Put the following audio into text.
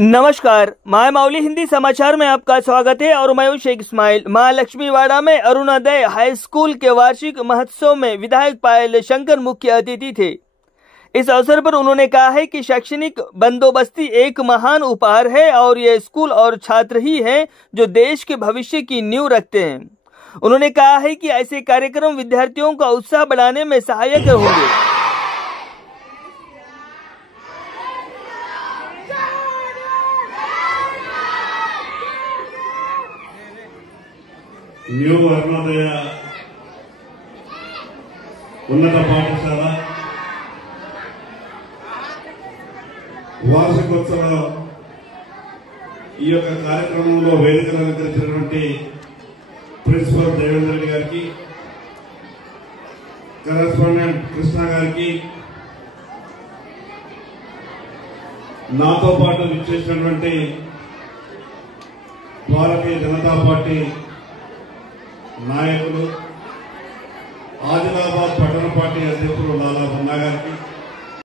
नमस्कार, माय माउली हिंदी समाचार में आपका स्वागत है और मैं हूं शेख इस्माइल। मां लक्ष्मीवाड़ा में अरुणोदय हाई स्कूल के वार्षिक महोत्सव में विधायक पायल शंकर मुख्य अतिथि थे। इस अवसर पर उन्होंने कहा है कि शैक्षणिक बंदोबस्ती एक महान उपहार है और ये स्कूल और छात्र ही हैं जो देश के भविष्य की नींव रखते हैं। उन्होंने कहा है कि ऐसे कार्यक्रम विद्यार्थियों का उत्साह बढ़ाने में सहायक होंगे। न्यू अरुणोदय ఉన్నత పాఠశాల వార్షికోత్సవ ఈ యొక్క కార్యక్రమంలో వేదికలు అలంకరించినటువంటి ప్రిన్సిపల్ దేవేంద్ర రెడ్డి గారికి, కరెస్పాండెంట్ కృష్ణ గారికి, నాతో పాటు విచ్చేసినటువంటి భారతీయ జనతా పార్టీ నాయకులు, ఆదిలాబాద్ పట్టణ పార్టీ అధ్యక్షులు లాలా మున్నా గారికి,